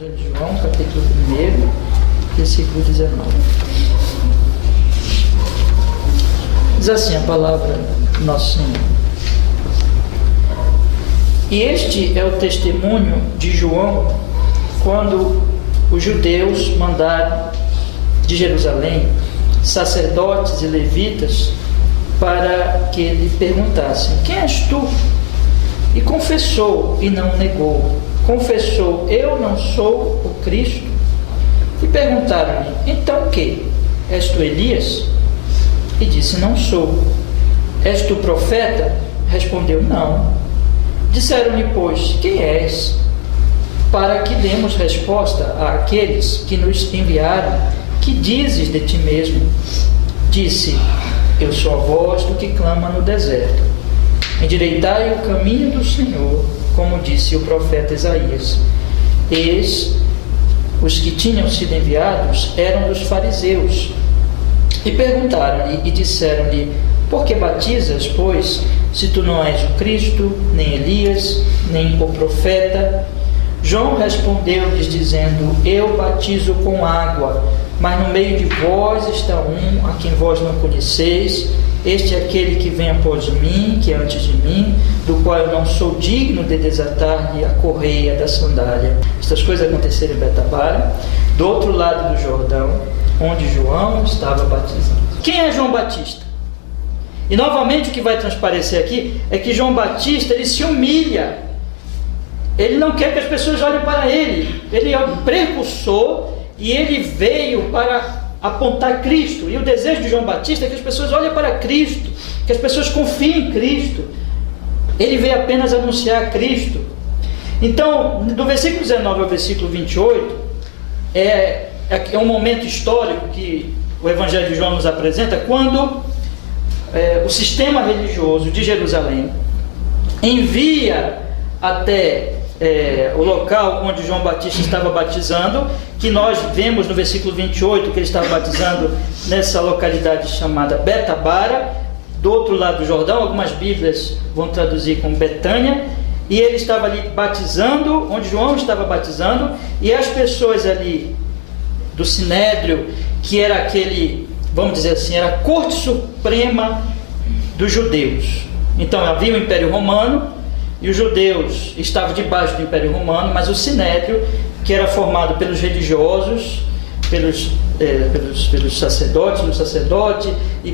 de João, capítulo 1, versículo 19. Diz assim a palavra do nosso Senhor. E este é o testemunho de João, quando os judeus mandaram de Jerusalém sacerdotes e levitas para que lhe perguntassem: quem és tu? E confessou e não negou. Confessou: eu não sou o Cristo. E perguntaram-lhe: então que? És tu Elias? E disse: não sou. És tu profeta? Respondeu: não. Disseram-lhe, pois, quem és? Para que demos resposta àqueles que nos enviaram: que dizes de ti mesmo? Disse: eu sou a voz do que clama no deserto. Endireitai o caminho do Senhor, como disse o profeta Isaías. Eis, os que tinham sido enviados eram dos fariseus. E perguntaram-lhe e disseram-lhe: por que batizas, pois, se tu não és o Cristo, nem Elias, nem o profeta? João respondeu-lhes dizendo: eu batizo com água, mas no meio de vós está um a quem vós não conheceis. Este é aquele que vem após mim, que é antes de mim, do qual eu não sou digno de desatar-lhe a correia da sandália. Estas coisas aconteceram em Betabara, do outro lado do Jordão, onde João estava batizando. Quem é João Batista? E novamente o que vai transparecer aqui é que João Batista, ele se humilha. Ele não quer que as pessoas olhem para ele. Ele é o precursor e ele veio para apontar Cristo. E o desejo de João Batista é que as pessoas olhem para Cristo, que as pessoas confiem em Cristo. Ele veio apenas anunciar Cristo. Então, do versículo 19 ao versículo 28, é um momento histórico que o Evangelho de João nos apresenta, quando o sistema religioso de Jerusalém envia até o local onde João Batista estava batizando, que nós vemos no versículo 28 que ele estava batizando nessa localidade chamada Betabara, do outro lado do Jordão. Algumas Bíblias vão traduzir como Betânia, e ele estava ali batizando, onde João estava batizando, e as pessoas ali do Sinédrio, que era aquele, vamos dizer assim, era a corte suprema dos judeus. Então havia o Império Romano, e os judeus estavam debaixo do Império Romano, mas o Sinédrio, que era formado pelos religiosos, pelos sacerdotes, no sacerdote, e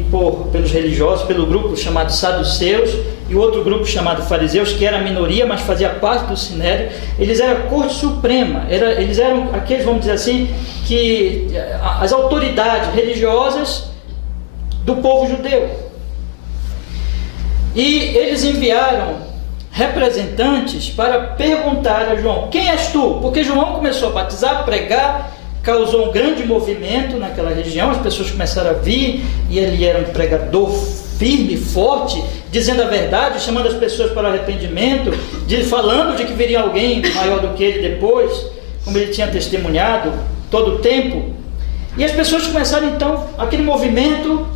pelos religiosos, pelo grupo chamado Saduceus, e outro grupo chamado Fariseus, que era a minoria, mas fazia parte do Sinédrio. Eles eram a corte suprema, eles eram aqueles, vamos dizer assim, que as autoridades religiosas do povo judeu. E eles enviaram representantes para perguntar a João: quem és tu? Porque João começou a batizar, a pregar, causou um grande movimento naquela região, as pessoas começaram a vir, e ele era um pregador firme, forte, dizendo a verdade, chamando as pessoas para o arrependimento, falando de que viria alguém maior do que ele depois, como ele tinha testemunhado todo o tempo. E as pessoas começaram então aquele movimento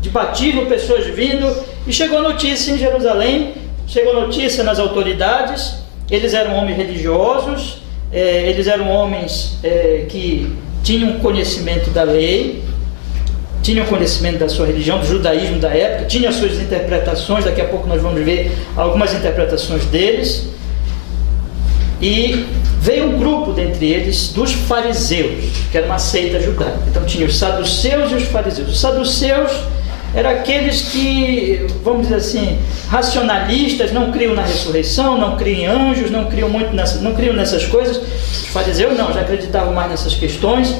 de batismo, pessoas vindo, e chegou a notícia em Jerusalém, chegou a notícia nas autoridades. Eles eram homens religiosos, eles eram homens que tinham conhecimento da lei, tinham conhecimento da sua religião, do judaísmo da época, tinham as suas interpretações. Daqui a pouco nós vamos ver algumas interpretações deles. E veio um grupo dentre eles dos fariseus, que era uma seita judaica. Então tinha os saduceus e os fariseus. Os saduceus eram aqueles que, vamos dizer assim, racionalistas, não criam na ressurreição, não criam em anjos, não criam nessas coisas. Os fariseus não, já acreditavam mais nessas questões.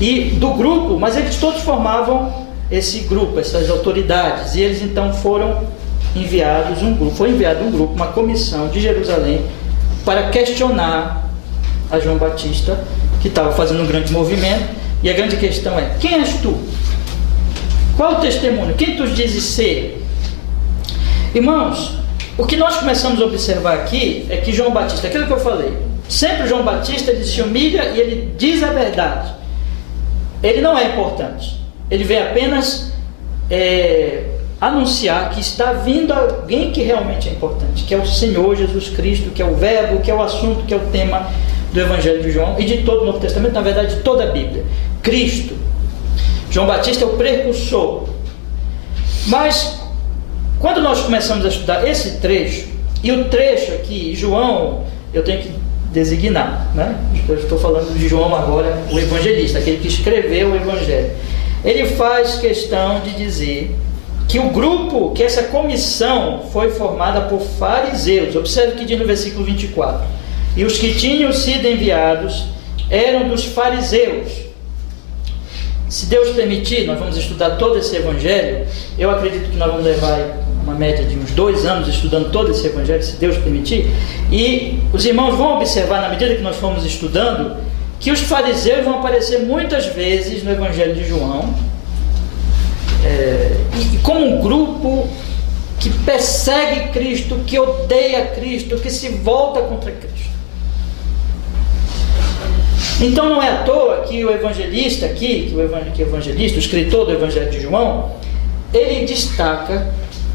E do grupo, mas eles todos formavam esse grupo, essas autoridades, e eles então foram enviados foi enviado um grupo, uma comissão de Jerusalém, para questionar a João Batista, que estava fazendo um grande movimento. E a grande questão é: quem és tu? Qual o testemunho? Quem tu dizes ser? Irmãos, o que nós começamos a observar aqui é que João Batista, aquilo que eu falei, sempre João Batista, ele se humilha e ele diz a verdade. Ele não é importante, ele vem apenas anunciar que está vindo alguém que realmente é importante, que é o Senhor Jesus Cristo, que é o verbo, que é o assunto, que é o tema do Evangelho de João e de todo o Novo Testamento, na verdade de toda a Bíblia. Cristo. João Batista é o precursor. Mas quando nós começamos a estudar esse trecho, e o trecho aqui, João, eu tenho que designar, né? Eu estou falando de João agora, o evangelista, aquele que escreveu o Evangelho. Ele faz questão de dizer que o grupo, que essa comissão foi formada por fariseus. Observe que diz no versículo 24: e os que tinham sido enviados eram dos fariseus. Se Deus permitir, nós vamos estudar todo esse Evangelho. Eu acredito que nós vamos levar uma média de uns 2 anos estudando todo esse Evangelho, se Deus permitir. E os irmãos vão observar, na medida que nós formos estudando, que os fariseus vão aparecer muitas vezes no Evangelho de João, e como um grupo que persegue Cristo, que odeia Cristo, que se volta contra Cristo. Então não é à toa que o evangelista aqui, o escritor do Evangelho de João, ele destaca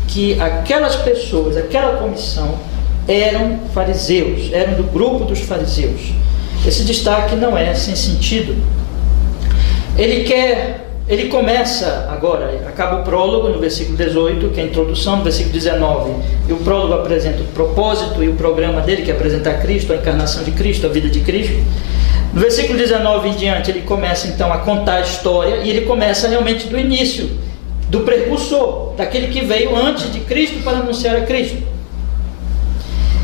que aquelas pessoas, aquela comissão, eram fariseus, eram do grupo dos fariseus. Esse destaque não é sem sentido. Ele começa agora, acaba o prólogo no versículo 18, que é a introdução, no versículo 19, e o prólogo apresenta o propósito e o programa dele, que é apresentar Cristo, a encarnação de Cristo, a vida de Cristo. No versículo 19 em diante, ele começa então a contar a história, e ele começa realmente do início, do precursor, daquele que veio antes de Cristo para anunciar a Cristo.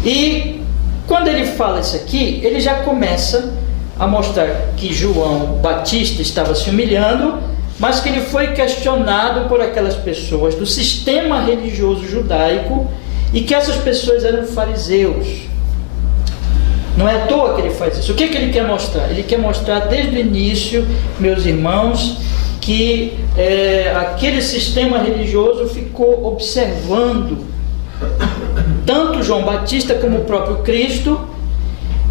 E quando ele fala isso aqui, ele já começa a mostrar que João Batista estava se humilhando, mas que ele foi questionado por aquelas pessoas do sistema religioso judaico, e que essas pessoas eram fariseus. Não é à toa que ele faz isso. O que ele quer mostrar? Ele quer mostrar desde o início, meus irmãos, que aquele sistema religioso ficou observando tanto João Batista como o próprio Cristo,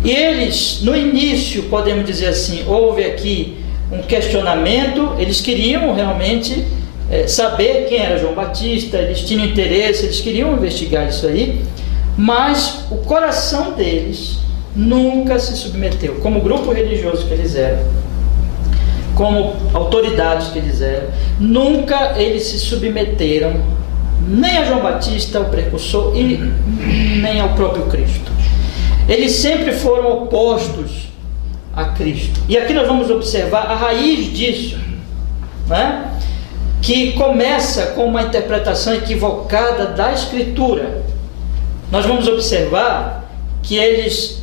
e eles, no início, podemos dizer assim, houve aqui um questionamento. Eles queriam realmente saber quem era João Batista, eles tinham interesse, eles queriam investigar isso aí, mas o coração deles nunca se submeteu, como grupo religioso que eles eram, como autoridades que eles eram, nunca eles se submeteram nem a João Batista, o precursor, e nem ao próprio Cristo. Eles sempre foram opostos a Cristo. E aqui nós vamos observar a raiz disso, né? Que começa com uma interpretação equivocada da Escritura. Nós vamos observar que eles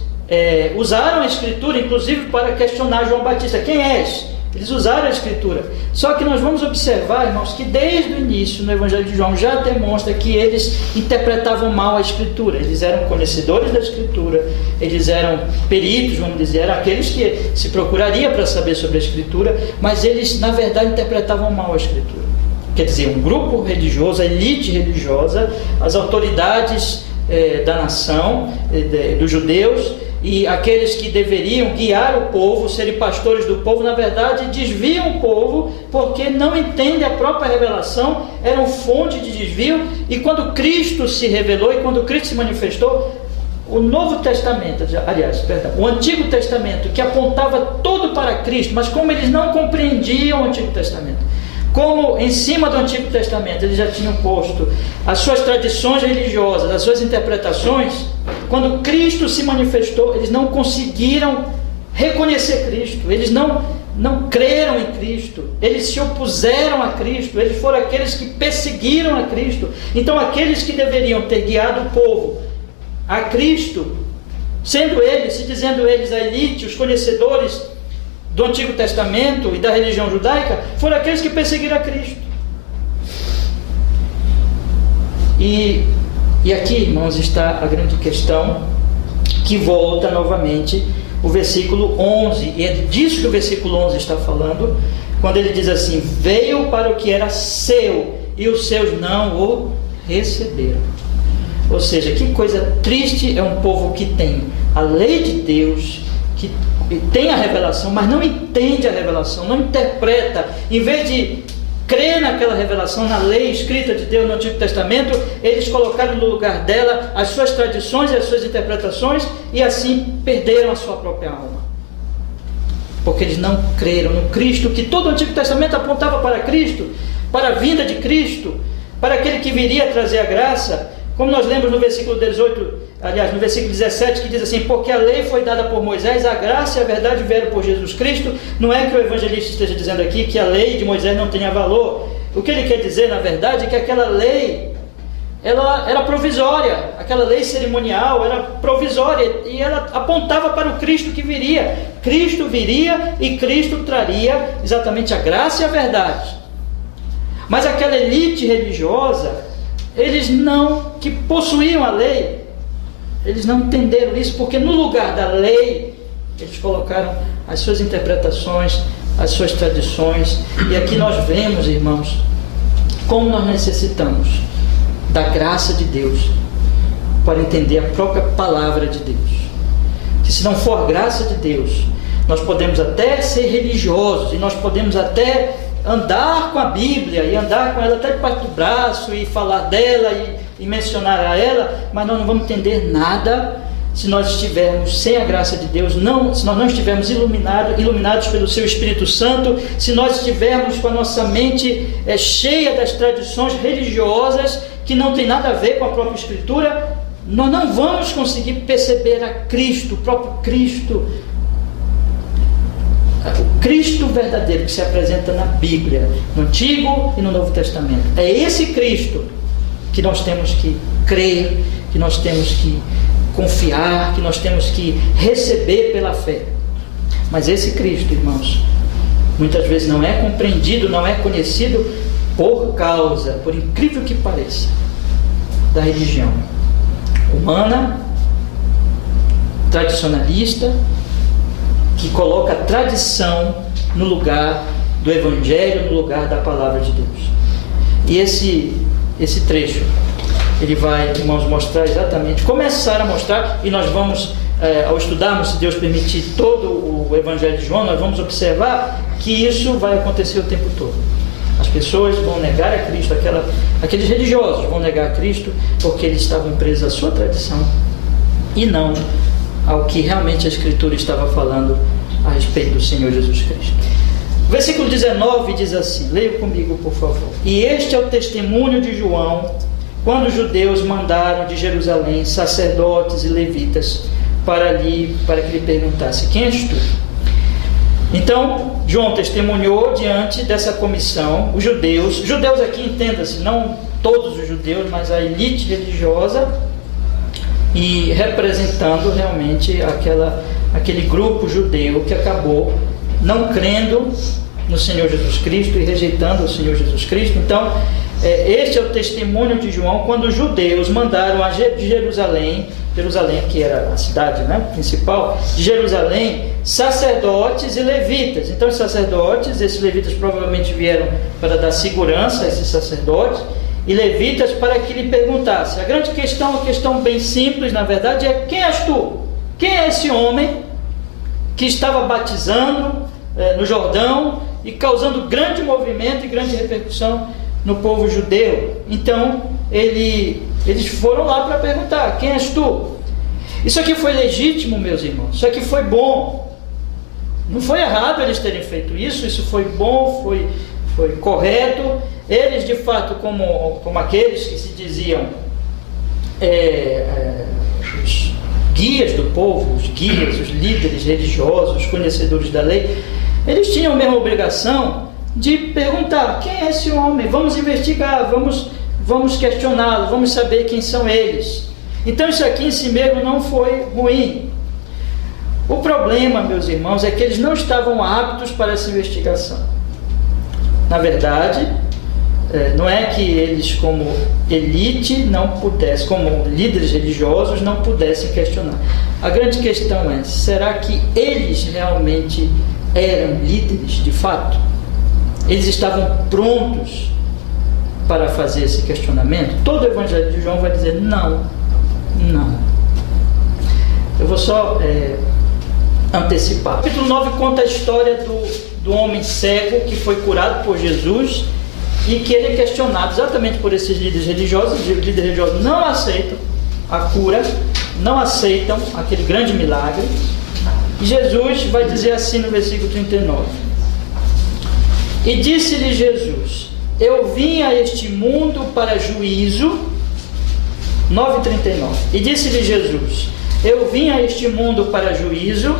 usaram a Escritura, inclusive, para questionar João Batista. Quem és? Eles usaram a Escritura. Só que nós vamos observar, irmãos, que desde o início, no Evangelho de João, já demonstra que eles interpretavam mal a Escritura. Eles eram conhecedores da Escritura, eles eram peritos, vamos dizer, eram aqueles que se procuraria para saber sobre a Escritura, mas eles, na verdade, interpretavam mal a Escritura. Quer dizer, um grupo religioso, a elite religiosa, as autoridades da nação, dos judeus, e aqueles que deveriam guiar o povo, serem pastores do povo, na verdade desviam o povo, porque não entendem a própria revelação, eram fonte de desvio. E quando Cristo se revelou, e quando Cristo se manifestou, o Novo Testamento, o Antigo Testamento, que apontava todo para Cristo, mas como eles não compreendiam o Antigo Testamento, como em cima do Antigo Testamento eles já tinham posto as suas tradições religiosas, as suas interpretações, quando Cristo se manifestou, eles não conseguiram reconhecer Cristo, eles não creram em Cristo, eles se opuseram a Cristo, eles foram aqueles que perseguiram a Cristo. Então aqueles que deveriam ter guiado o povo a Cristo, sendo eles, se dizendo eles a elite, os conhecedores do Antigo Testamento e da religião judaica, foram aqueles que perseguiram a Cristo. E aqui, irmãos, está a grande questão, que volta novamente o versículo 11, e é disso que o versículo 11 está falando, quando ele diz assim: veio para o que era seu, e os seus não o receberam. Ou seja, que coisa triste é um povo que tem a lei de Deus, que tem a revelação, mas não entende a revelação, não interpreta. Em vez de crer naquela revelação, na lei escrita de Deus no Antigo Testamento, eles colocaram no lugar dela as suas tradições e as suas interpretações, e assim perderam a sua própria alma. Porque eles não creram no Cristo, que todo o Antigo Testamento apontava para Cristo, para a vinda de Cristo, para aquele que viria trazer a graça. Como nós lemos no versículo 18, aliás, no versículo 17, que diz assim: porque a lei foi dada por Moisés, a graça e a verdade vieram por Jesus Cristo. Não é que o evangelista esteja dizendo aqui que a lei de Moisés não tenha valor. O que ele quer dizer, na verdade, é que aquela lei, ela era provisória, aquela lei cerimonial era provisória, e ela apontava para o Cristo que viria. Cristo viria e Cristo traria exatamente a graça e a verdade. Mas aquela elite religiosa, eles não, que possuíam a lei, eles não entenderam isso, porque no lugar da lei, eles colocaram as suas interpretações, as suas tradições. E aqui nós vemos, irmãos, como nós necessitamos da graça de Deus para entender a própria palavra de Deus. Que se não for graça de Deus, nós podemos até ser religiosos, e nós podemos até andar com a Bíblia, e andar com ela até debaixo do braço, e falar dela, e mencionar a ela, mas nós não vamos entender nada se nós estivermos sem a graça de Deus, se nós não estivermos iluminados pelo seu Espírito Santo, se nós estivermos com a nossa mente cheia das tradições religiosas, que não tem nada a ver com a própria Escritura, nós não vamos conseguir perceber a Cristo, o próprio Cristo, o Cristo verdadeiro que se apresenta na Bíblia, no Antigo e no Novo Testamento. É esse Cristo que nós temos que crer, que nós temos que confiar, que nós temos que receber pela fé. Mas esse Cristo, irmãos, muitas vezes não é compreendido, não é conhecido por causa, por incrível que pareça, da religião humana, tradicionalista, que coloca a tradição no lugar do Evangelho, no lugar da palavra de Deus. E esse trecho, ele vai, irmãos, mostrar exatamente, começar a mostrar, e nós vamos, ao estudarmos, se Deus permitir, todo o Evangelho de João, nós vamos observar que isso vai acontecer o tempo todo. As pessoas vão negar a Cristo, aqueles religiosos vão negar a Cristo, porque eles estavam presos à sua tradição, e não ao que realmente a Escritura estava falando a respeito do Senhor Jesus Cristo. O versículo 19 diz assim, leia comigo, por favor: e este é o testemunho de João, quando os judeus mandaram de Jerusalém sacerdotes e levitas para que lhe perguntasse: quem és tu? Então João testemunhou diante dessa comissão. Os judeus aqui, entenda-se, não todos os judeus, mas a elite religiosa, e representando realmente aquele grupo judeu que acabou não crendo no Senhor Jesus Cristo e rejeitando o Senhor Jesus Cristo. Então este é o testemunho de João, quando os judeus mandaram de Jerusalém, que era a cidade, principal de Jerusalém, sacerdotes e levitas. Então os sacerdotes, esses levitas provavelmente vieram para dar segurança a esses sacerdotes e levitas, para que lhe perguntasse. A grande questão, uma questão bem simples, na verdade, é: quem és tu? Quem é esse homem que estava batizando no Jordão e causando grande movimento e grande repercussão no povo judeu? Então eles foram lá para perguntar: quem és tu? Isso aqui foi legítimo, meus irmãos, isso aqui foi bom, não foi errado eles terem feito isso, isso foi bom, foi correto. Eles, de fato, como aqueles que se diziam os guias do povo, os líderes religiosos, os conhecedores da lei, eles tinham a mesma obrigação de perguntar: quem é esse homem? Vamos investigar, vamos questioná-lo, vamos saber quem são eles. Então isso aqui em si mesmo não foi ruim. O problema, meus irmãos, é que eles não estavam aptos para essa investigação. Na verdade, não é que eles, como elite, não pudessem, como líderes religiosos, não pudessem questionar. A grande questão é: será que eles realmente eram líderes de fato? Eles estavam prontos para fazer esse questionamento? Todo o Evangelho de João vai dizer não. Eu vou só antecipar. O capítulo 9 conta a história do homem cego que foi curado por Jesus e que ele é questionado exatamente por esses líderes religiosos. Os líderes religiosos não aceitam a cura, não aceitam aquele grande milagre. E Jesus vai dizer assim no versículo 39: e disse-lhe Jesus: eu vim a este mundo para juízo. 9:39. E disse-lhe Jesus: eu vim a este mundo para juízo,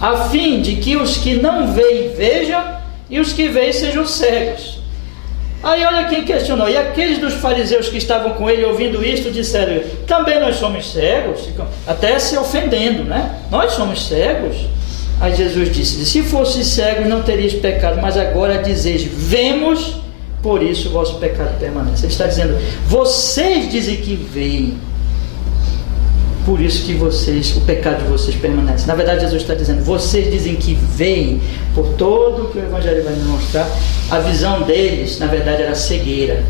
a fim de que os que não veem vejam, e os que veem sejam cegos. Aí olha quem questionou. E aqueles dos fariseus que estavam com ele ouvindo isto disseram: também nós somos cegos? Até se ofendendo, né? Nós somos cegos? Aí Jesus disse: se fosses cegos não terias pecado, mas agora dizeis: vemos, por isso o vosso pecado permanece. Ele está dizendo: vocês dizem que veem, por isso que o pecado de vocês permanece. Na verdade, Jesus está dizendo: vocês dizem que veem. Por todo o que o Evangelho vai nos mostrar, a visão deles, na verdade, era cegueira.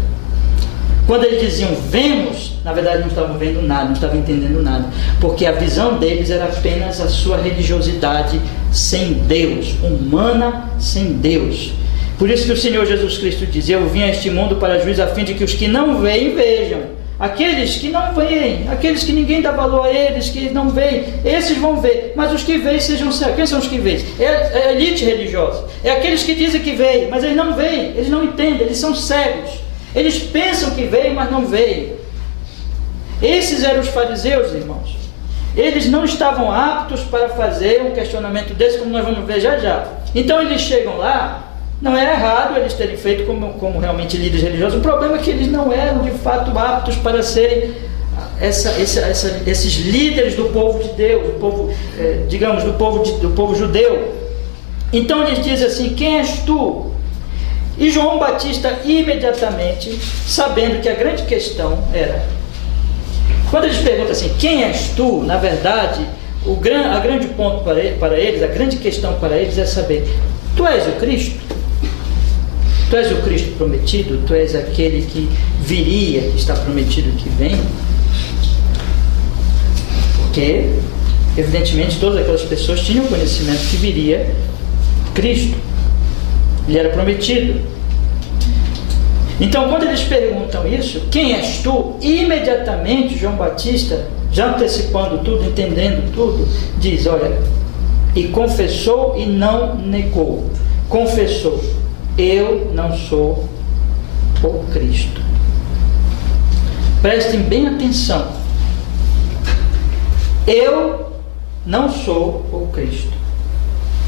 Quando eles diziam vemos, na verdade não estavam vendo nada, não estavam entendendo nada, porque a visão deles era apenas a sua religiosidade sem Deus, humana sem Deus. Por isso que o Senhor Jesus Cristo diz: eu vim a este mundo para juízo, a fim de que os que não veem vejam. Aqueles que não veem, aqueles que ninguém dá valor a eles, que não veem, esses vão ver, mas os que veem sejam cegos. Quem são os que veem? É a elite religiosa, é aqueles que dizem que veem, mas eles não veem, eles não entendem, eles são cegos, eles pensam que veem, mas não veem. Esses eram os fariseus, irmãos. Eles não estavam aptos para fazer um questionamento desse, como nós vamos ver já já. Então eles chegam lá. Não é errado eles terem feito como realmente líderes religiosos. O problema é que eles não eram de fato aptos para serem esses líderes do povo de Deus, do povo, digamos, do povo judeu. Então eles dizem assim: quem és tu? E João Batista imediatamente, sabendo que a grande questão era, quando eles perguntam assim: quem és tu? Na verdade, a grande ponto para eles, a grande questão para eles é saber: tu és o Cristo? Tu és o Cristo prometido? Tu és aquele que viria, que está prometido que vem? Porque, evidentemente, todas aquelas pessoas tinham conhecimento que viria Cristo. Ele era prometido. Então, quando eles perguntam isso: quem és tu? Imediatamente João Batista, já antecipando tudo, entendendo tudo, diz: olha, e confessou e não negou. Confessou: eu não sou o Cristo. Prestem bem atenção. Eu não sou o Cristo.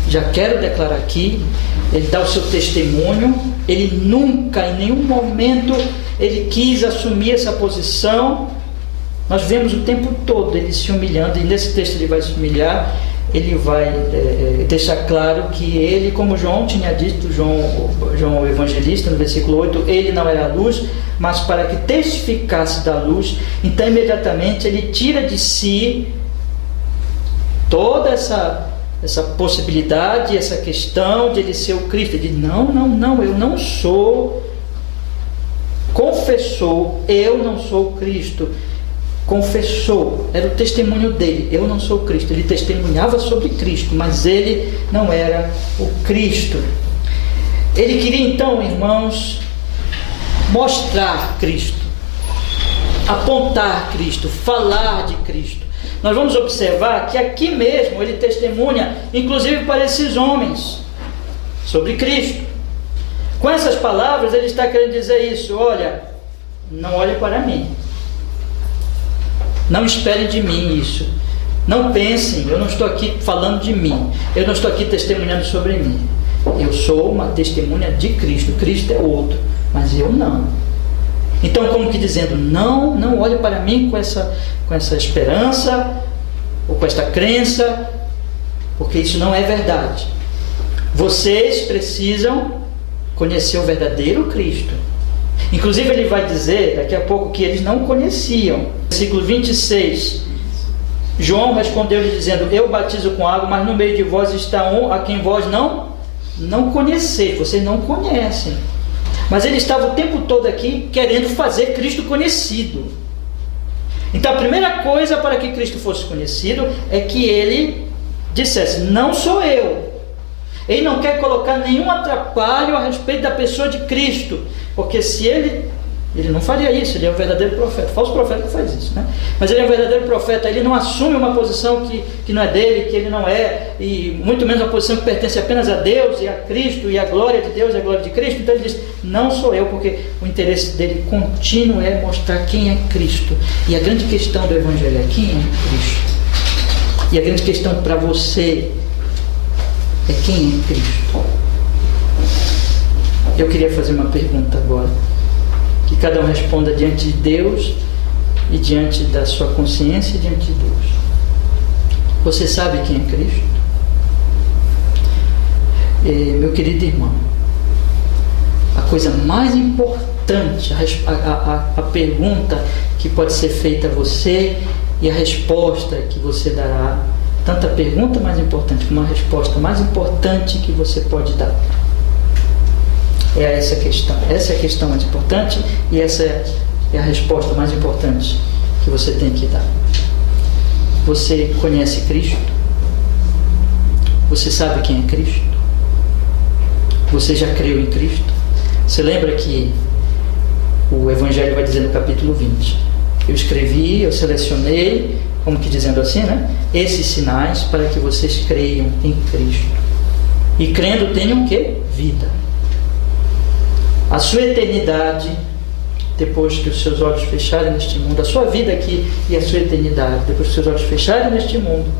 Já quero declarar aqui, ele dá o seu testemunho. Ele nunca, em nenhum momento, ele quis assumir essa posição. Nós vemos o tempo todo ele se humilhando, e nesse texto ele vai se humilhar. Ele vai deixar claro que ele, como João tinha dito, João o evangelista, no versículo 8, ele não era a luz, mas para que testificasse da luz. Então imediatamente ele tira de si toda essa possibilidade, essa questão de ele ser o Cristo. Ele diz: não, eu não sou. Confessou: eu não sou o Cristo. Confessou, era o testemunho dele: eu não sou Cristo. Ele testemunhava sobre Cristo, mas ele não era o Cristo. Ele queria então, irmãos, mostrar Cristo, apontar Cristo, falar de Cristo. Nós vamos observar que aqui mesmo ele testemunha, inclusive para esses homens, sobre Cristo. Com essas palavras ele está querendo dizer isso: olha, não olhe para mim, não esperem de mim isso. Não pensem, eu não estou aqui falando de mim, eu não estou aqui testemunhando sobre mim. Eu sou uma testemunha de Cristo. Cristo é outro, mas eu não. Então, como que dizendo: não olhe para mim com essa esperança ou com esta crença, porque isso não é verdade. Vocês precisam conhecer o verdadeiro Cristo. Inclusive ele vai dizer daqui a pouco que eles não conheciam. Versículo 26, João respondeu-lhe dizendo: eu batizo com água, mas no meio de vós está um a quem vós não conheceis. Vocês não conhecem. Mas ele estava o tempo todo aqui querendo fazer Cristo conhecido. Então a primeira coisa para que Cristo fosse conhecido é que ele dissesse: não sou eu. Ele não quer colocar nenhum atrapalho a respeito da pessoa de Cristo, porque se ele não faria isso, ele é um verdadeiro profeta. Falso profeta que faz isso, né? Mas ele é um verdadeiro profeta, ele não assume uma posição que não é dele, que ele não é, e muito menos uma posição que pertence apenas a Deus e a Cristo, e a glória de Deus e a glória de Cristo. Então ele diz, não sou eu, porque o interesse dele contínuo é mostrar quem é Cristo. E a grande questão do Evangelho é quem é Cristo. E a grande questão para você é quem é Cristo. Eu queria fazer uma pergunta agora, que cada um responda diante de Deus e diante da sua consciência e diante de Deus. Você sabe quem é Cristo? Meu querido irmão, a coisa mais importante, a pergunta que pode ser feita a você e a resposta que você dará, tanto a pergunta mais importante como a resposta mais importante que você pode dar, é essa questão. Essa é a questão mais importante e essa é a resposta mais importante que você tem que dar. Você conhece Cristo? Você sabe quem é Cristo? Você já creu em Cristo? Você lembra que o Evangelho vai dizer no capítulo 20: eu escrevi, eu selecionei, como que dizendo assim, né? Esses sinais para que vocês creiam em Cristo. E crendo tenham o quê? Vida. A sua eternidade, depois que os seus olhos fecharem neste mundo, a sua vida aqui e a sua eternidade, depois que os seus olhos fecharem neste mundo,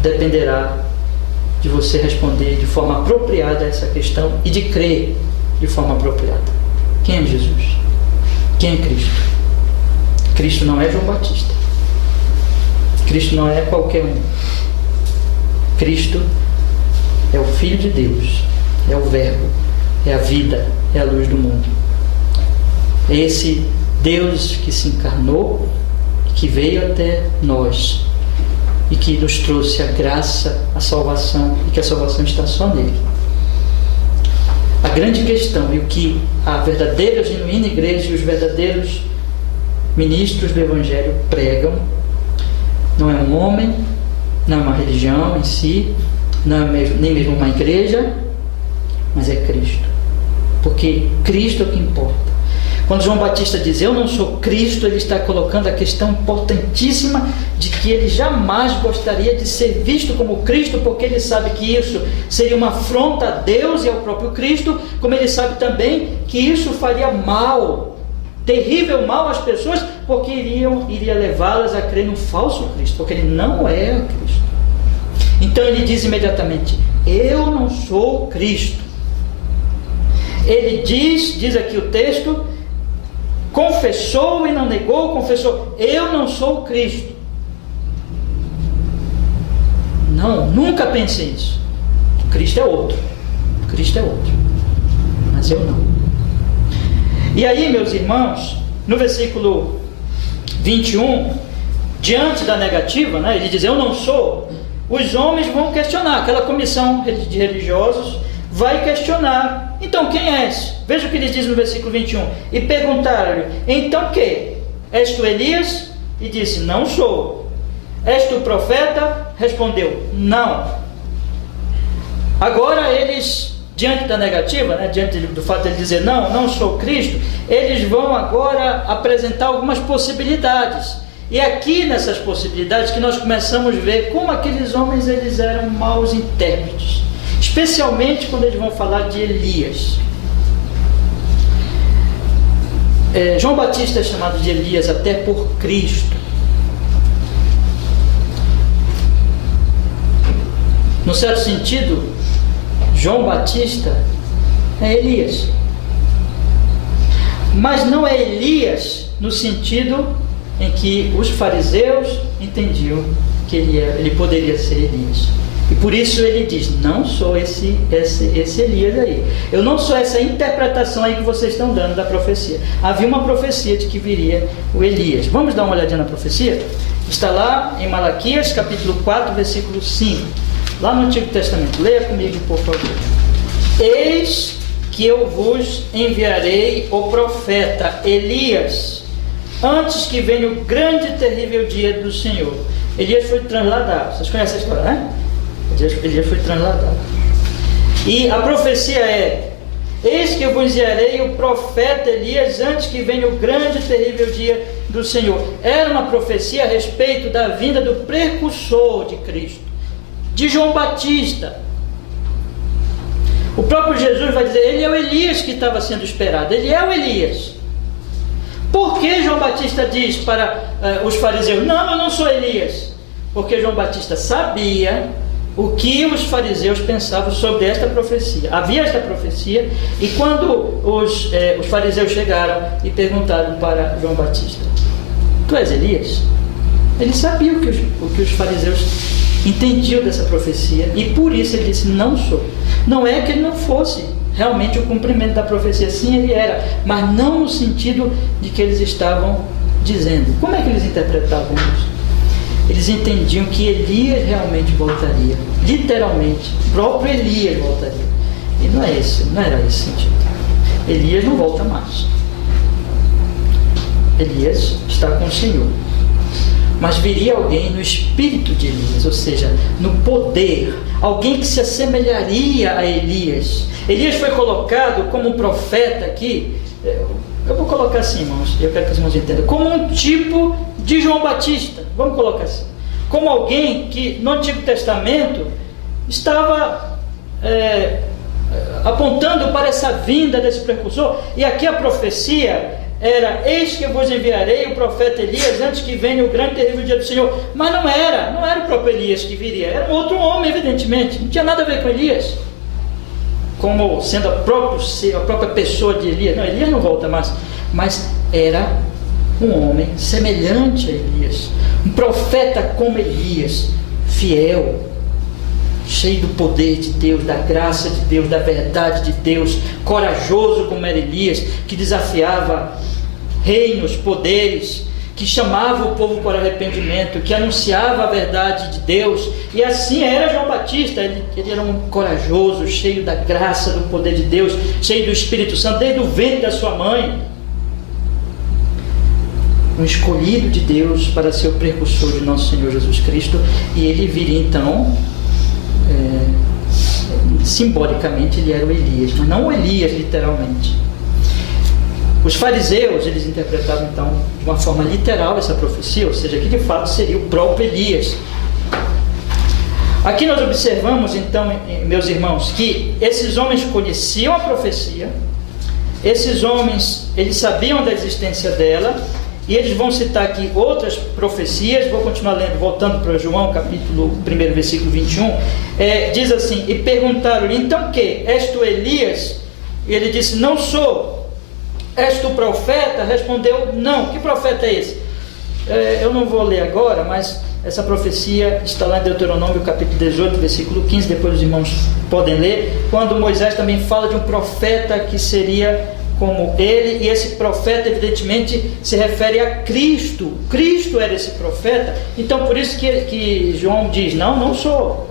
dependerá de você responder de forma apropriada a essa questão e de crer de forma apropriada. Quem é Jesus? Quem é Cristo? Cristo não é João Batista. Cristo não é qualquer um. Cristo é o Filho de Deus, é o Verbo, é a vida, é a luz do mundo. É esse Deus que se encarnou, que veio até nós e que nos trouxe a graça, a salvação, e que a salvação está só nele. A grande questão, e o que a verdadeira, genuína igreja e os verdadeiros ministros do Evangelho pregam, não é um homem, não é uma religião em si, não é nem mesmo uma igreja, mas é Cristo. Porque Cristo é o que importa. Quando João Batista diz, eu não sou Cristo, ele está colocando a questão importantíssima de que ele jamais gostaria de ser visto como Cristo, porque ele sabe que isso seria uma afronta a Deus e ao próprio Cristo, como ele sabe também que isso faria mal, terrível mal às pessoas, porque iria levá-las a crer no falso Cristo, porque ele não é o Cristo. Então ele diz imediatamente, eu não sou Cristo. Ele diz aqui o texto, confessou e não negou, confessou, eu não sou o Cristo. Não, nunca pense isso. Cristo é outro. Cristo é outro. Mas eu não. E aí, meus irmãos, no versículo 21, diante da negativa, né, ele diz, eu não sou, os homens vão questionar, aquela comissão de religiosos vai questionar, então quem és? Veja o que ele diz no versículo 21, e perguntaram-lhe, então que? És tu Elias? E disse, não sou. És tu profeta? Respondeu, não. Agora eles, diante da negativa, né, diante do fato de ele dizer, não sou Cristo, eles vão agora apresentar algumas possibilidades. E aqui nessas possibilidades que nós começamos a ver como aqueles homens eles eram maus intérpretes. Especialmente quando eles vão falar de Elias. João Batista é chamado de Elias até por Cristo. No certo sentido, João Batista é Elias. Mas não é Elias no sentido em que os fariseus entendiam que ele poderia ser Elias. E por isso ele diz, não sou esse Elias aí. Eu não sou essa interpretação aí que vocês estão dando da profecia. Havia uma profecia de que viria o Elias. Vamos dar uma olhadinha na profecia? Está lá em Malaquias, capítulo 4, versículo 5. Lá no Antigo Testamento. Leia comigo, por favor. Eis que eu vos enviarei o profeta Elias, antes que venha o grande e terrível dia do Senhor. Elias foi transladado. Vocês conhecem a história, né? Elias foi transladado. E a profecia é: eis que eu vos enviarei o profeta Elias antes que venha o grande e terrível dia do Senhor. Era uma profecia a respeito da vinda do precursor de Cristo, de João Batista. O próprio Jesus vai dizer: ele é o Elias que estava sendo esperado, ele é o Elias. Por que João Batista diz para os fariseus: não, eu não sou Elias? Porque João Batista sabia o que os fariseus pensavam sobre esta profecia. Havia esta profecia, e quando os fariseus chegaram e perguntaram para João Batista: tu és Elias? Ele sabia o que os fariseus entendiam dessa profecia, e por isso ele disse: não sou. Não é que ele não fosse realmente o cumprimento da profecia, sim, ele era, mas não no sentido de que eles estavam dizendo. Como é que eles interpretavam isso? Eles entendiam que Elias realmente voltaria, literalmente, o próprio Elias voltaria. E não era esse sentido. Elias não volta mais. Elias está com o Senhor. Mas viria alguém no espírito de Elias, ou seja, no poder, alguém que se assemelharia a Elias. Elias foi colocado como um profeta aqui, eu vou colocar assim, irmãos, eu quero que os irmãos entendam, como um tipo de João Batista, vamos colocar assim, como alguém que no Antigo Testamento estava apontando para essa vinda desse precursor, e aqui a profecia era: eis que eu vos enviarei o profeta Elias antes que venha o grande e terrível dia do Senhor. Mas não era o próprio Elias que viria, era um outro homem, evidentemente, não tinha nada a ver com Elias, como sendo a própria pessoa de Elias. Não, Elias não volta mais, mas era um homem semelhante a Elias, um profeta como Elias, fiel, cheio do poder de Deus, da graça de Deus, da verdade de Deus, corajoso como era Elias, que desafiava reinos, poderes, que chamava o povo para arrependimento, que anunciava a verdade de Deus. E assim era João Batista. Ele era um corajoso, cheio da graça, do poder de Deus, cheio do Espírito Santo, desde o ventre da sua mãe, um escolhido de Deus para ser o precursor de nosso Senhor Jesus Cristo. E ele viria então, simbolicamente ele era o Elias, mas não o Elias literalmente. Os fariseus, eles interpretavam então de uma forma literal essa profecia, ou seja, que de fato seria o próprio Elias. Aqui nós observamos então, meus irmãos, que esses homens conheciam a profecia, esses homens, eles sabiam da existência dela, e eles vão citar aqui outras profecias. Vou continuar lendo, voltando para João, capítulo 1, versículo 21, diz assim: e perguntaram-lhe: então que? És tu Elias? E ele disse: não sou. És tu profeta? Respondeu: não. Que profeta é esse? Eu não vou ler agora, mas essa profecia está lá em Deuteronômio, capítulo 18, versículo 15, depois os irmãos podem ler, quando Moisés também fala de um profeta que seria como ele, e esse profeta evidentemente se refere a Cristo. Cristo era esse profeta, então por isso que João diz: não sou.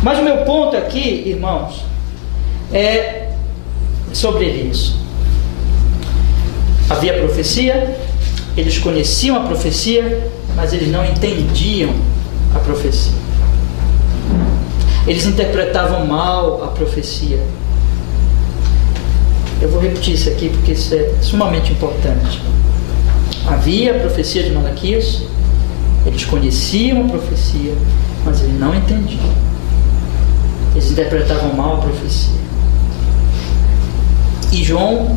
Mas o meu ponto aqui, irmãos, é sobre Elias. Havia profecia, eles conheciam a profecia, mas eles não entendiam a profecia. Eles interpretavam mal a profecia. Eu vou repetir isso aqui porque isso é sumamente importante. Havia a profecia de Malaquias, eles conheciam a profecia, mas eles não entendiam. Eles interpretavam mal a profecia. E João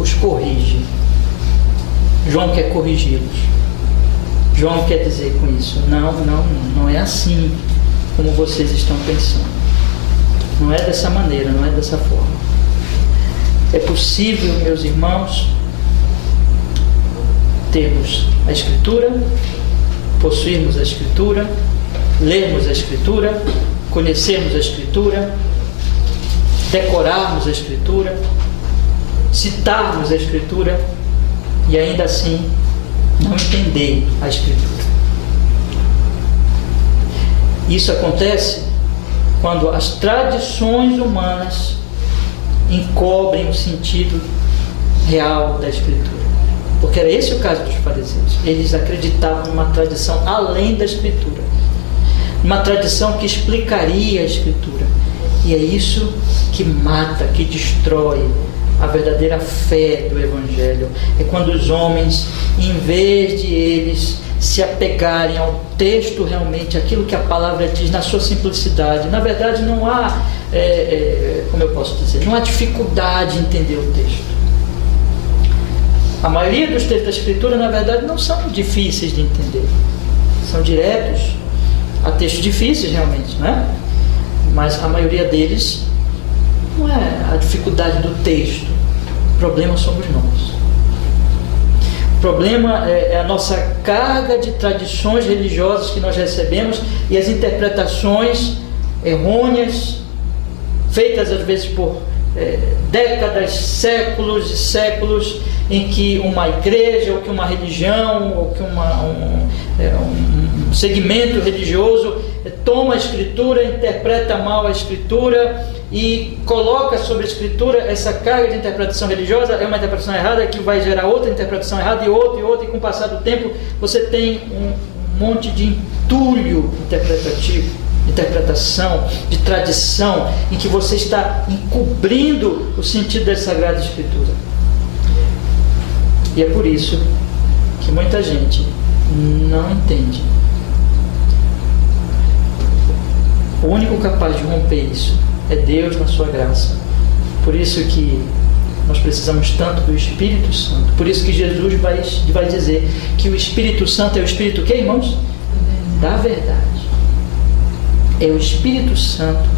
os corrige. João quer corrigi-los. João quer dizer com isso: não é assim como vocês estão pensando. Não é dessa maneira, não é dessa forma. É possível, meus irmãos, termos a Escritura, possuirmos a Escritura, lermos a Escritura, conhecermos a Escritura, decorarmos a Escritura, citarmos a Escritura e ainda assim não entender a Escritura. Isso acontece quando as tradições humanas encobrem o sentido real da Escritura, porque era esse o caso dos fariseus. Eles acreditavam numa tradição além da Escritura, uma tradição que explicaria a Escritura, E é isso que mata, que destrói a verdadeira fé do Evangelho. É quando os homens, em vez de eles se apegarem ao texto realmente, aquilo que a palavra diz na sua simplicidade, na verdade não há, como eu posso dizer, não há dificuldade em entender o texto. A maioria dos textos da Escritura, na verdade, não são difíceis de entender. São diretos. Há textos difíceis realmente, não é? Mas a maioria deles não é a dificuldade do texto. O problema somos nós. O problema é a nossa carga de tradições religiosas que nós recebemos e as interpretações errôneas, feitas às vezes por décadas, séculos e séculos, em que uma igreja, ou que uma religião, ou que um segmento religioso toma a Escritura, interpreta mal a Escritura e coloca sobre a Escritura essa carga de interpretação religiosa. É uma interpretação errada que vai gerar outra interpretação errada e outra, e com o passar do tempo você tem um monte de entulho interpretação, de tradição, em que você está encobrindo o sentido da Sagrada Escritura. E é por isso que muita gente não entende. O único capaz de romper isso é Deus na sua graça. Por isso que nós precisamos tanto do Espírito Santo. Por isso que Jesus vai dizer que o Espírito Santo é o Espírito que, irmãos? Da verdade. É o Espírito Santo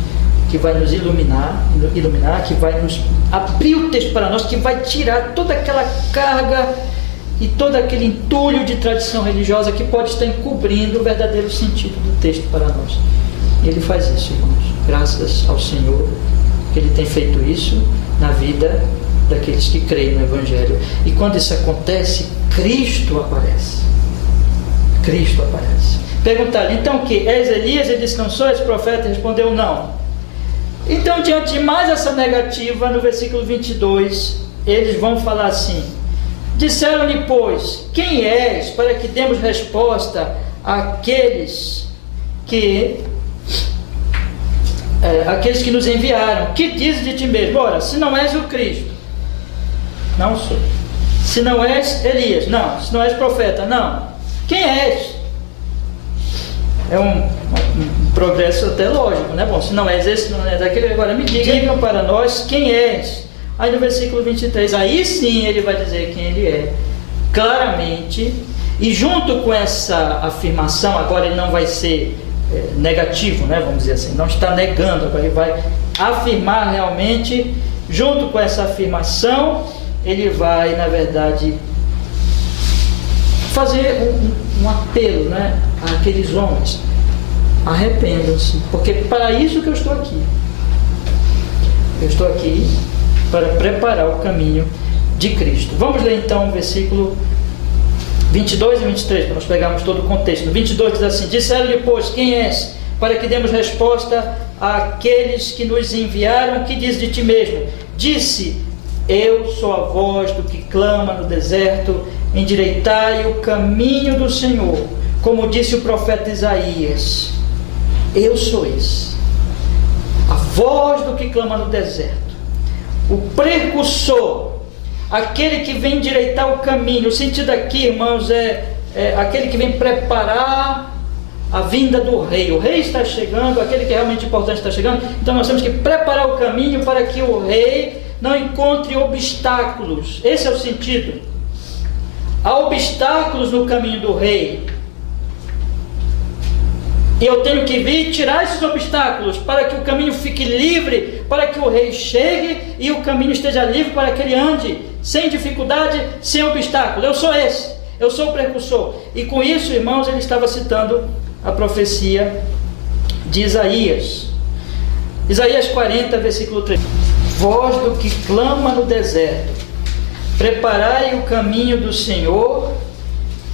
que vai nos iluminar, que vai nos abrir o texto para nós, que vai tirar toda aquela carga e todo aquele entulho de tradição religiosa que pode estar encobrindo o verdadeiro sentido do texto para nós. E Ele faz isso, irmãos, graças ao Senhor, que Ele tem feito isso na vida daqueles que creem no Evangelho. E quando isso acontece, Cristo aparece. Cristo aparece. Perguntaram, então o que? És Elias? Ele disse, não sou. És profeta? Respondeu, não. Então, diante de mais essa negativa, no versículo 22, eles vão falar assim: disseram-lhe, pois, quem és, para que demos resposta àqueles que nos enviaram? Que dizes de ti mesmo? Ora, se não és o Cristo, não sou. Se não és Elias, não. Se não és profeta, não. Quem és? É um progresso até lógico, né? Bom, se não és esse, não és aquele, agora me digam para nós quem és. Aí no versículo 23, aí sim ele vai dizer quem ele é, claramente, e junto com essa afirmação, agora ele não vai ser negativo, né? Vamos dizer assim, não está negando, agora ele vai afirmar realmente. Junto com essa afirmação, ele vai, na verdade, fazer um apelo, né, àqueles homens: arrependam-se, porque para isso que eu estou aqui. Eu estou aqui para preparar o caminho de Cristo. Vamos ler então o versículo 22 e 23, para nós pegarmos todo o contexto. No 22 diz assim: disseram-lhe, pois, quem és, para que demos resposta àqueles que nos enviaram? Que diz de ti mesmo? Disse, eu sou a voz do que clama no deserto, endireitai o caminho do Senhor, como disse o profeta Isaías. Eu sou esse, a voz do que clama no deserto, o precursor, aquele que vem endireitar o caminho. O sentido aqui, irmãos, é aquele que vem preparar a vinda do rei. O rei está chegando, aquele que é realmente importante está chegando. Então nós temos que preparar o caminho para que o rei não encontre obstáculos. Esse é o sentido. Há obstáculos no caminho do rei, e eu tenho que vir tirar esses obstáculos para que o caminho fique livre, para que o rei chegue e o caminho esteja livre para que ele ande sem dificuldade, sem obstáculo. Eu sou esse, eu sou o precursor. E com isso, irmãos, ele estava citando a profecia de Isaías. Isaías 40, versículo 3. Voz do que clama no deserto, preparai o caminho do Senhor,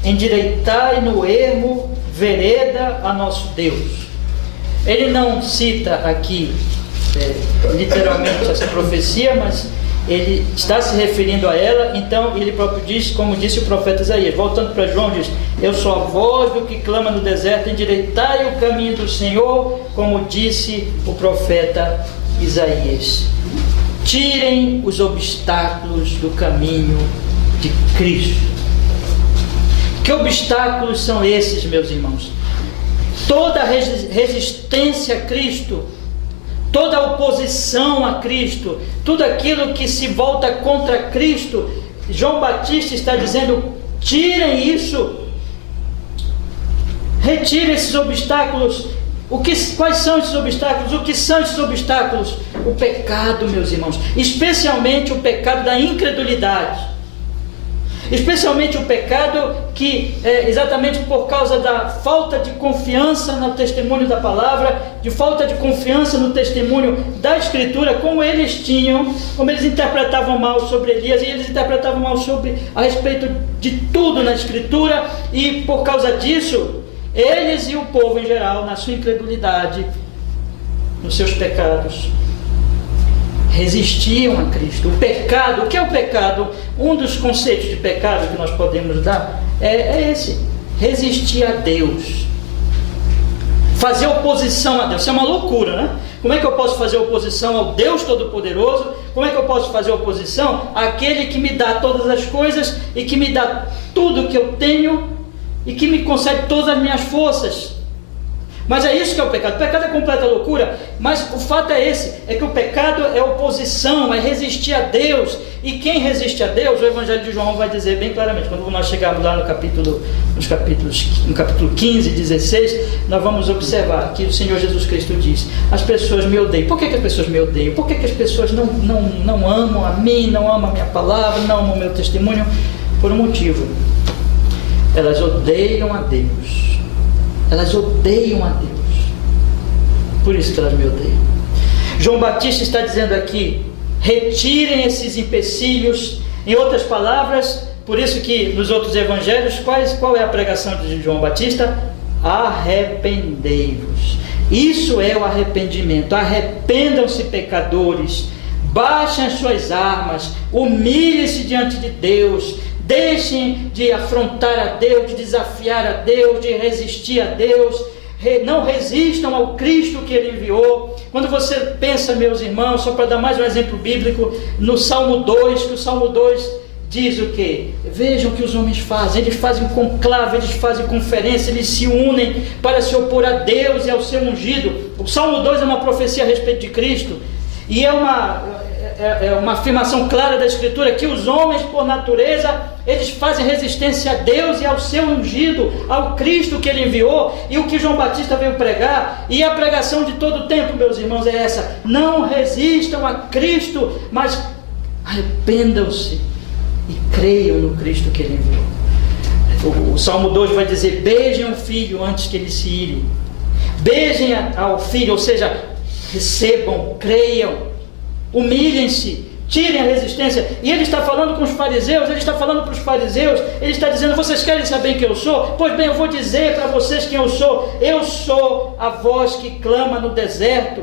endireitai no ermo vereda a nosso Deus. Ele não cita aqui literalmente essa profecia, mas ele está se referindo a ela. Então ele próprio diz, como disse o profeta Isaías, voltando para João, diz: eu sou a voz do que clama no deserto, endireitai o caminho do Senhor, como disse o profeta Isaías: tirem os obstáculos do caminho de Cristo. Que obstáculos são esses, meus irmãos? Toda resistência a Cristo, toda oposição a Cristo, tudo aquilo que se volta contra Cristo, João Batista está dizendo: tirem isso, retirem esses obstáculos. Quais são esses obstáculos? O que são esses obstáculos? O pecado, meus irmãos, especialmente o pecado da incredulidade. Especialmente o pecado que, exatamente por causa da falta de confiança no testemunho da palavra, de falta de confiança no testemunho da Escritura, como eles interpretavam mal sobre Elias, e eles interpretavam mal a respeito de tudo na Escritura, e por causa disso, eles e o povo em geral, na sua incredulidade, nos seus pecados, resistiam a Cristo. O pecado, o que é o pecado? Um dos conceitos de pecado que nós podemos dar é esse: resistir a Deus, fazer oposição a Deus. Isso é uma loucura, né? Como é que eu posso fazer oposição ao Deus Todo-Poderoso? Como é que eu posso fazer oposição àquele que me dá todas as coisas e que me dá tudo que eu tenho e que me concede todas as minhas forças? Mas é isso que é o pecado. O pecado é completa loucura, mas o fato é esse, é que o pecado é oposição, é resistir a Deus. E quem resiste a Deus, o Evangelho de João vai dizer bem claramente, quando nós chegarmos lá no capítulo 15 e 16, nós vamos observar que o Senhor Jesus Cristo diz: as pessoas me odeiam. Por que as pessoas me odeiam? Por que as pessoas não amam a mim, não amam a minha palavra, não amam o meu testemunho? Por um motivo: elas odeiam a Deus. Elas odeiam a Deus. Por isso que elas me odeiam. João Batista está dizendo aqui: retirem esses empecilhos. Em outras palavras, por isso que nos outros evangelhos, qual é a pregação de João Batista? Arrependei-vos. Isso é o arrependimento. Arrependam-se, pecadores, baixem as suas armas, humilhem-se diante de Deus. Deixem de afrontar a Deus, de desafiar a Deus, de resistir a Deus. Não resistam ao Cristo que Ele enviou. Quando você pensa, meus irmãos, só para dar mais um exemplo bíblico, no Salmo 2, que o Salmo 2 diz o quê? Vejam o que os homens fazem. Eles fazem conclave, eles fazem conferência, eles se unem para se opor a Deus e ao seu ungido. O Salmo 2 é uma profecia a respeito de Cristo, e é uma afirmação clara da Escritura que os homens, por natureza, eles fazem resistência a Deus e ao seu ungido, ao Cristo que Ele enviou. E o que João Batista veio pregar, e a pregação de todo o tempo, meus irmãos, é essa: não resistam a Cristo, mas arrependam-se e creiam no Cristo que Ele enviou. O Salmo 2 vai dizer: beijem o filho antes que ele se ire. Beijem ao filho, ou seja, recebam, creiam, humilhem-se, tirem a resistência. E ele está falando com os fariseus, ele está falando para os fariseus, ele está dizendo: vocês querem saber quem eu sou? Pois bem, eu vou dizer para vocês quem eu sou. Eu sou a voz que clama no deserto: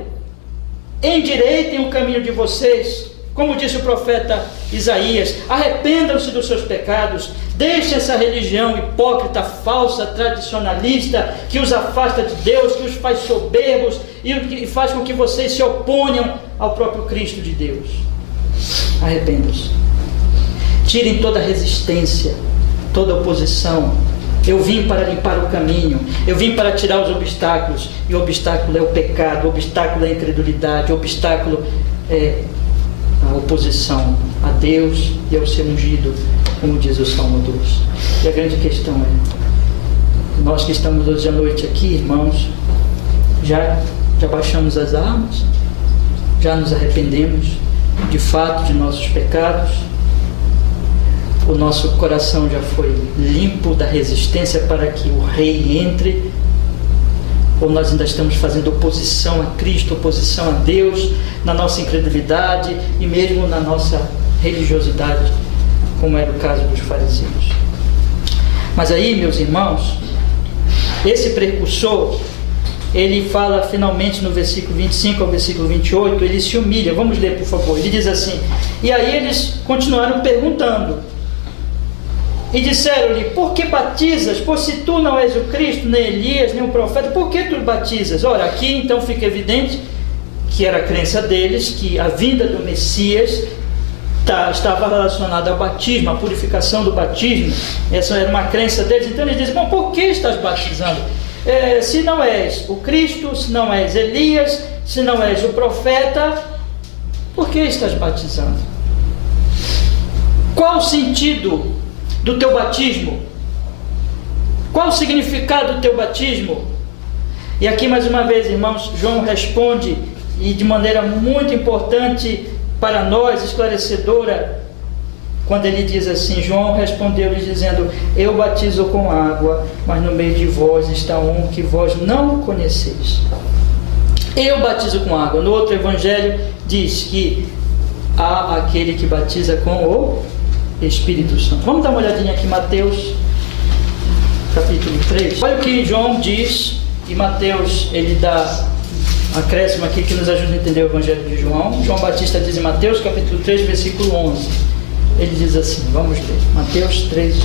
endireitem o caminho de vocês. Como disse o profeta Isaías: arrependam-se dos seus pecados, deixem essa religião hipócrita, falsa, tradicionalista, que os afasta de Deus, que os faz soberbos e que faz com que vocês se oponham ao próprio Cristo de Deus. Arrependam-se, tirem toda resistência, toda oposição. Eu vim para limpar o caminho, eu vim para tirar os obstáculos, e o obstáculo é o pecado, o obstáculo é a incredulidade, o obstáculo é a oposição a Deus e ao seu ungido, como diz o Salmo 2. E a grande questão é: nós que estamos hoje à noite aqui, irmãos, já baixamos as armas, já nos arrependemos de fato de nossos pecados, o nosso coração já foi limpo da resistência para que o Rei entre, ou nós ainda estamos fazendo oposição a Cristo, oposição a Deus, na nossa incredulidade e mesmo na nossa religiosidade, como era o caso dos fariseus? Mas aí, meus irmãos, esse precursor, ele fala finalmente no versículo 25 ao versículo 28, ele se humilha. Vamos ler, por favor. Ele diz assim: e aí eles continuaram perguntando, e disseram-lhe: por que batizas? Pois se tu não és o Cristo, nem Elias, nem o profeta, por que tu batizas? Ora, aqui então fica evidente que era a crença deles, que a vinda do Messias estava relacionada ao batismo, à purificação do batismo. Essa era uma crença deles. Então eles dizem: bom, por que estás batizando? Se não és o Cristo, se não és Elias, se não és o profeta, por que estás batizando? Qual o sentido do teu batismo? Qual o significado do teu batismo? E aqui mais uma vez, irmãos, João responde, e de maneira muito importante para nós, esclarecedora, quando ele diz assim: João respondeu-lhes dizendo: eu batizo com água, mas no meio de vós está um que vós não conheceis. Eu batizo com água. No outro evangelho diz que há aquele que batiza com o Espírito Santo. Vamos dar uma olhadinha aqui em Mateus capítulo 3. Olha o que João diz, e Mateus ele dá acréscimo aqui que nos ajuda a entender o evangelho de João. João Batista diz em Mateus capítulo 3, versículo 11. Ele diz assim, vamos ler, Mateus 3, 11.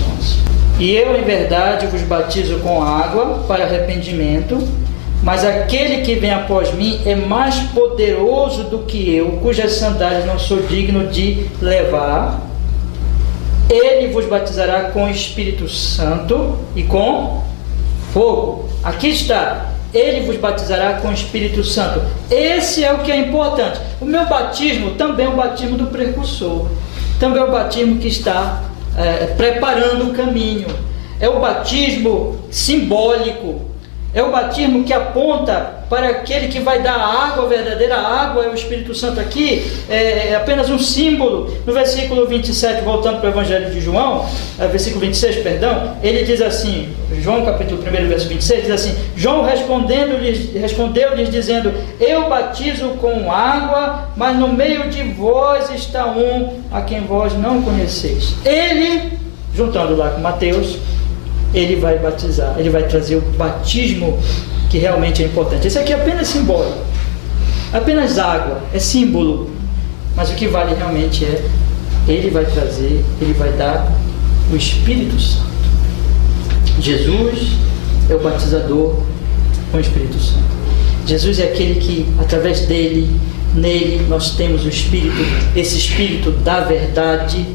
E eu em verdade vos batizo com água para arrependimento, mas aquele que vem após mim é mais poderoso do que eu, cujas sandálias não sou digno de levar. Ele vos batizará com o Espírito Santo e com fogo. Aqui está, ele vos batizará com o Espírito Santo. Esse é o que é importante. O meu batismo também é o batismo do precursor, também é o batismo que está preparando o caminho. É o batismo simbólico, é o batismo que aponta para aquele que vai dar a água verdadeira. A água é o Espírito Santo. Aqui é apenas um símbolo. No versículo 27, voltando para o Evangelho de João, versículo 26, perdão, ele diz assim, João capítulo 1, verso 26, diz assim: João respondeu-lhes dizendo: eu batizo com água, mas no meio de vós está um a quem vós não conheceis. Ele, juntando lá com Mateus, ele vai batizar, ele vai trazer o batismo que realmente é importante. Esse aqui é apenas simbólico, apenas água, é símbolo, mas o que vale realmente é, ele vai trazer, ele vai dar o Espírito Santo. Jesus é o batizador com o Espírito Santo. Jesus é aquele que, através dele, nele, nós temos o Espírito, esse Espírito da verdade,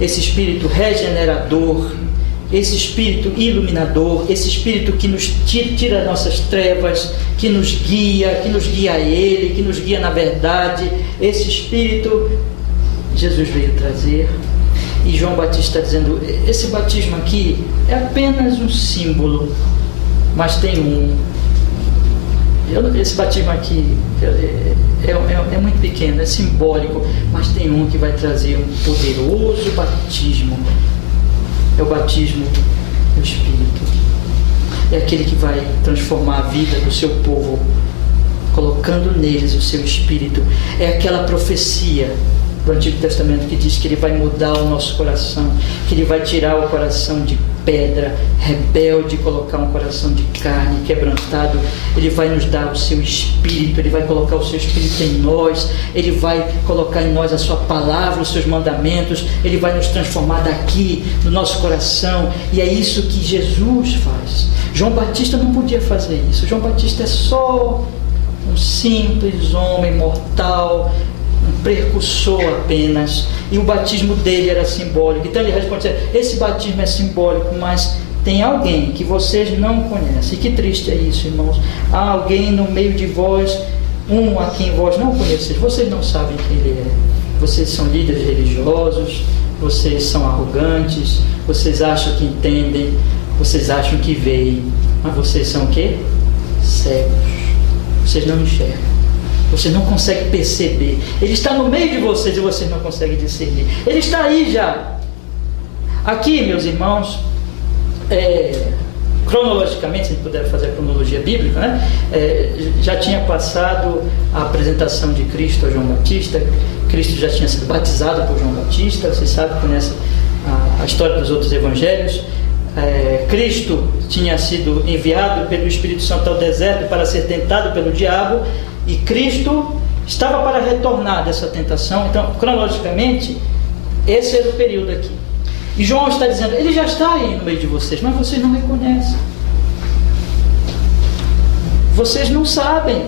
esse Espírito regenerador, esse Espírito iluminador, esse Espírito que nos tira nossas trevas, que nos guia a Ele, que nos guia na verdade. Esse Espírito Jesus veio trazer. E João Batista está dizendo: esse batismo aqui é apenas um símbolo, mas tem um. Esse batismo aqui é muito pequeno, é simbólico, mas tem um que vai trazer um poderoso batismo. É o batismo do Espírito. É aquele que vai transformar a vida do seu povo, colocando neles o seu Espírito. É aquela profecia do Antigo Testamento que diz que ele vai mudar o nosso coração, que ele vai tirar o coração de pedra, rebelde, e colocar um coração de carne, quebrantado. Ele vai nos dar o seu Espírito, ele vai colocar o seu Espírito em nós, ele vai colocar em nós a sua palavra, os seus mandamentos, ele vai nos transformar daqui, no nosso coração, e é isso que Jesus faz. João Batista não podia fazer isso. João Batista é só um simples homem mortal, um precursor apenas, e o batismo dele era simbólico. Então ele responde: esse batismo é simbólico, mas tem alguém que vocês não conhecem. E que triste é isso, irmãos. Há alguém no meio de vós, um a quem vós não conheceis. Vocês não sabem quem ele é. Vocês são líderes religiosos, vocês são arrogantes, vocês acham que entendem, vocês acham que veem, mas vocês são o quê? Cegos. Vocês não enxergam. Você não consegue perceber. Ele está no meio de vocês e vocês não conseguem discernir. Ele está aí já. Aqui, meus irmãos, cronologicamente, se puder fazer a cronologia bíblica, né? Já tinha passado a apresentação de Cristo a João Batista. Cristo já tinha sido batizado por João Batista. Vocês sabem, conhecem a história dos outros evangelhos. Cristo tinha sido enviado pelo Espírito Santo ao deserto para ser tentado pelo diabo. E Cristo estava para retornar dessa tentação. Então, cronologicamente, esse era o período aqui. E João está dizendo: ele já está aí no meio de vocês, mas vocês não reconhecem. Vocês não sabem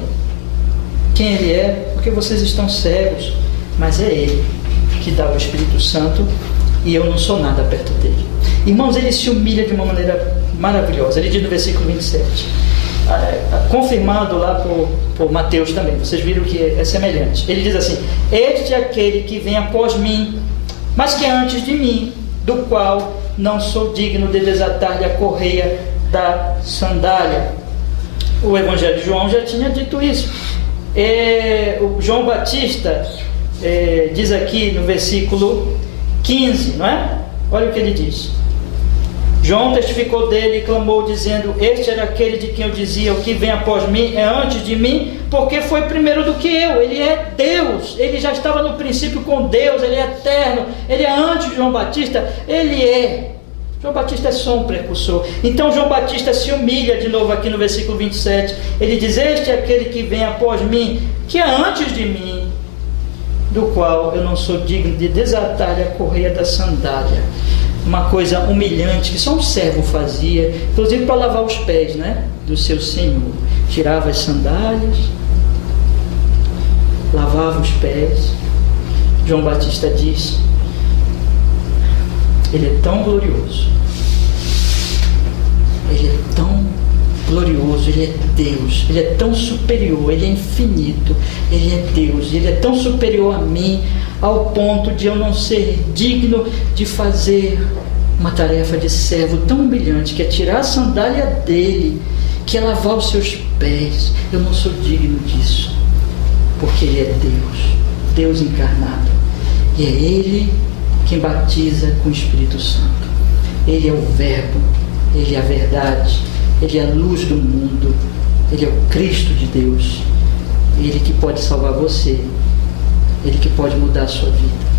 quem Ele é, porque vocês estão cegos, mas é Ele que dá o Espírito Santo e eu não sou nada perto dele. Irmãos, Ele se humilha de uma maneira maravilhosa. Ele diz no versículo 27, confirmado lá por Mateus também, vocês viram que é semelhante. Ele diz assim: este é aquele que vem após mim, mas que é antes de mim, do qual não sou digno de desatar-lhe a correia da sandália. O Evangelho de João já tinha dito isso. O João Batista diz aqui no versículo 15, não é? Olha o que ele diz: João testificou dele e clamou dizendo: este era aquele de quem eu dizia, o que vem após mim é antes de mim, porque foi primeiro do que eu. Ele é Deus, ele já estava no princípio com Deus, ele é eterno, ele é antes de João Batista, João Batista é só um precursor. Então João Batista se humilha de novo aqui no versículo 27, ele diz: este é aquele que vem após mim, que é antes de mim, do qual eu não sou digno de desatar-lhe a correia da sandália. Uma coisa humilhante que só um servo fazia, inclusive para lavar os pés, né, do seu senhor. Tirava as sandálias, lavava os pés. João Batista diz: ele é tão glorioso, ele é tão glorioso, ele é Deus, ele é tão superior, ele é infinito, ele é Deus, ele é tão superior a mim, ao ponto de eu não ser digno de fazer uma tarefa de servo tão humilhante, que é tirar a sandália dele, que é lavar os seus pés. Eu não sou digno disso, porque ele é Deus encarnado, e é ele quem batiza com o Espírito Santo. Ele é o Verbo, ele é a verdade, ele é a luz do mundo, ele é o Cristo de Deus, ele que pode salvar você, ele que pode mudar a sua vida,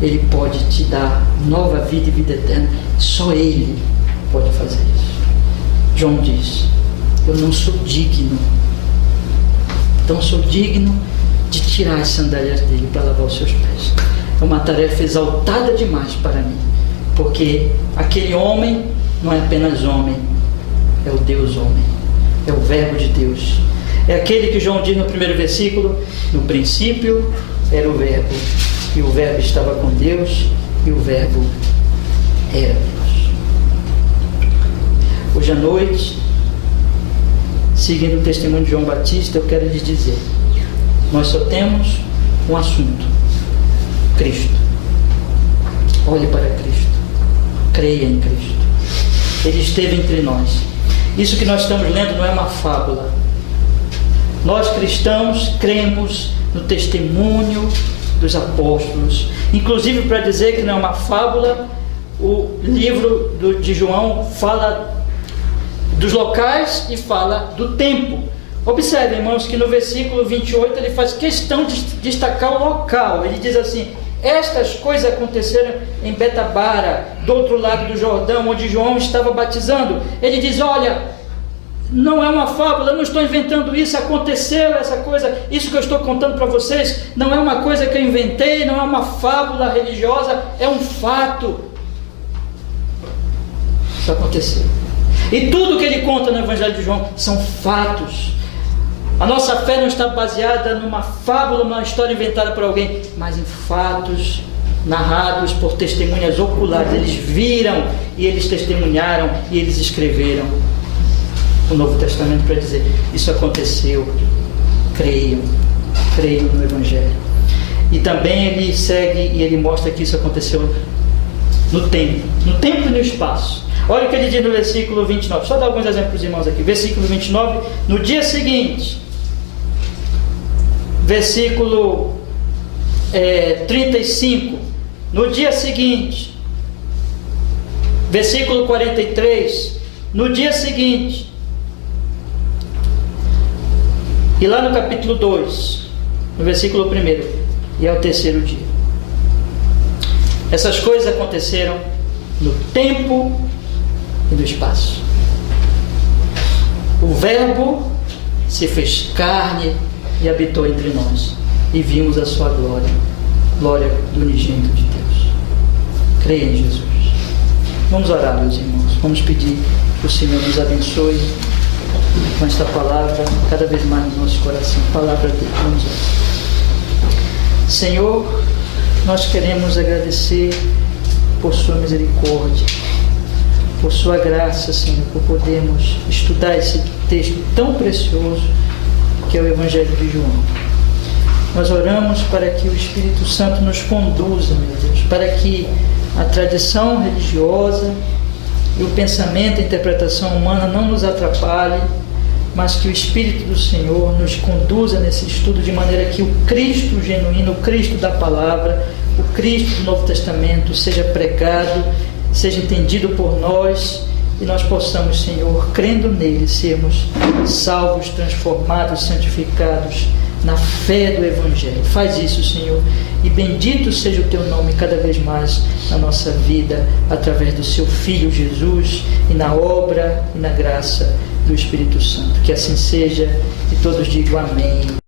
ele pode te dar nova vida e vida eterna. Só ele pode fazer isso. João diz: eu não sou digno, então sou digno de tirar as sandálias dele para lavar os seus pés. É uma tarefa exaltada demais para mim, porque aquele homem não é apenas homem, é o Deus homem, é o Verbo de Deus, é aquele que João diz no primeiro versículo: no princípio era o Verbo, e o Verbo estava com Deus, e o Verbo era Deus. Hoje à noite, seguindo o testemunho de João Batista, eu quero lhes dizer: nós só temos um assunto: Cristo. Olhe para Cristo, creia em Cristo. Ele esteve entre nós. Isso que nós estamos lendo não é uma fábula. Nós cristãos cremos no testemunho dos apóstolos. Inclusive, para dizer que não é uma fábula, o livro de João fala dos locais e fala do tempo. Observe, irmãos, que no versículo 28 ele faz questão de destacar o local. Ele diz assim: estas coisas aconteceram em Betabara, do outro lado do Jordão, onde João estava batizando. Ele diz: olha, não é uma fábula, eu não estou inventando isso, aconteceu essa coisa, isso que eu estou contando para vocês não é uma coisa que eu inventei, não é uma fábula religiosa, é um fato. Isso aconteceu. E tudo que ele conta no Evangelho de João são fatos. A nossa fé não está baseada numa fábula, numa história inventada por alguém, mas em fatos narrados por testemunhas oculares. Eles viram e eles testemunharam e eles escreveram o Novo Testamento para dizer: isso aconteceu, creiam no Evangelho. E também ele segue e ele mostra que isso aconteceu no tempo e no espaço. Olha o que ele diz no versículo 29, só dar alguns exemplos para os irmãos aqui. Versículo 29, no dia seguinte. Versículo 35, no dia seguinte. Versículo 43, no dia seguinte. E lá no capítulo 2, no versículo 1, e ao terceiro dia. Essas coisas aconteceram no tempo e no espaço. O Verbo se fez carne e habitou entre nós, e vimos a sua glória, glória do unigênito de Deus. Creia em Jesus. Vamos orar, meus irmãos. Vamos pedir que o Senhor nos abençoe com esta palavra cada vez mais no nosso coração. Palavra de Deus. Senhor, nós queremos agradecer por sua misericórdia, por sua graça, Senhor, por podermos estudar esse texto tão precioso que é o Evangelho de João. Nós oramos para que o Espírito Santo nos conduza, meu Deus, para que a tradição religiosa e o pensamento, a interpretação humana não nos atrapalhe, mas que o Espírito do Senhor nos conduza nesse estudo de maneira que o Cristo genuíno, o Cristo da palavra, o Cristo do Novo Testamento seja pregado, seja entendido por nós e nós possamos, Senhor, crendo nele, sermos salvos, transformados, santificados na fé do Evangelho. Faz isso, Senhor, e bendito seja o teu nome cada vez mais na nossa vida, através do seu Filho Jesus e na obra e na graça do Espírito Santo. Que assim seja, e todos digam amém.